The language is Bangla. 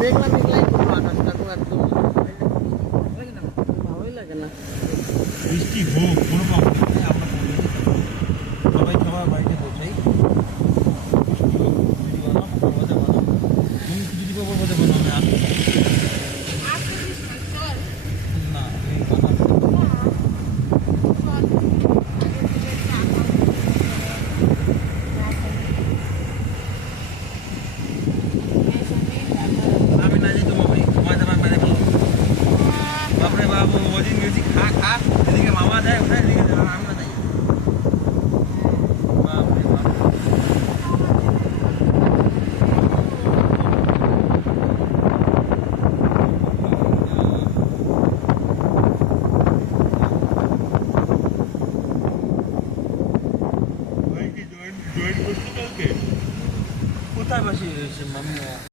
মেঘলা মেঘলাই কোনো আকাশটা তো একদম ভালোই লাগে না। বৃষ্টি হোক কোনো প্রবলেম নেই, আমরা সবাই খাবার বাড়িতে পৌঁছাই। খিচুড়ি বানাও, পরোটা বানাও, তুমি খিচুড়ি বানাও, আমি না আমি বানাবো। আমি না যাই তো বাবাই তোমার যাবার বাইরে ভালো বাপরে বাবু ওদিন গেছি খা খা, এদিকে মামা যায় ওখানে, এদিকে আমি না যাই। বাপরে বাপ জয়েন করতে কালকে কোথায় বসে রয়েছে মামা?